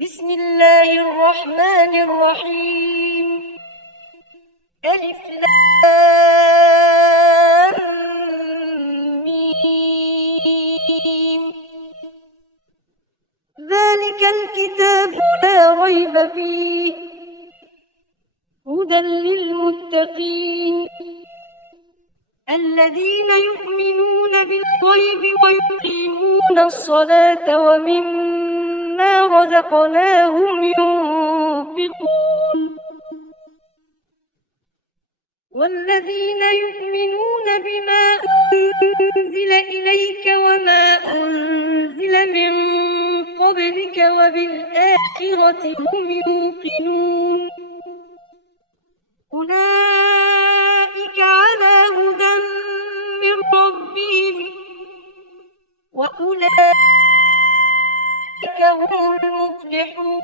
بسم الله الرحمن الرحيم. ألف لام ميم. ذلك الكتاب لا ريب فيه هدى للمتقين الذين يؤمنون بالغيب ويقيمون الصلاة ومما رزقناهم ينفقون والذين يؤمنون بما أنزل إليك وما أنزل من قبلك وبالآخرة هم يوقنون أولئك على هدى من ربهم وأولئك هم المفلحون.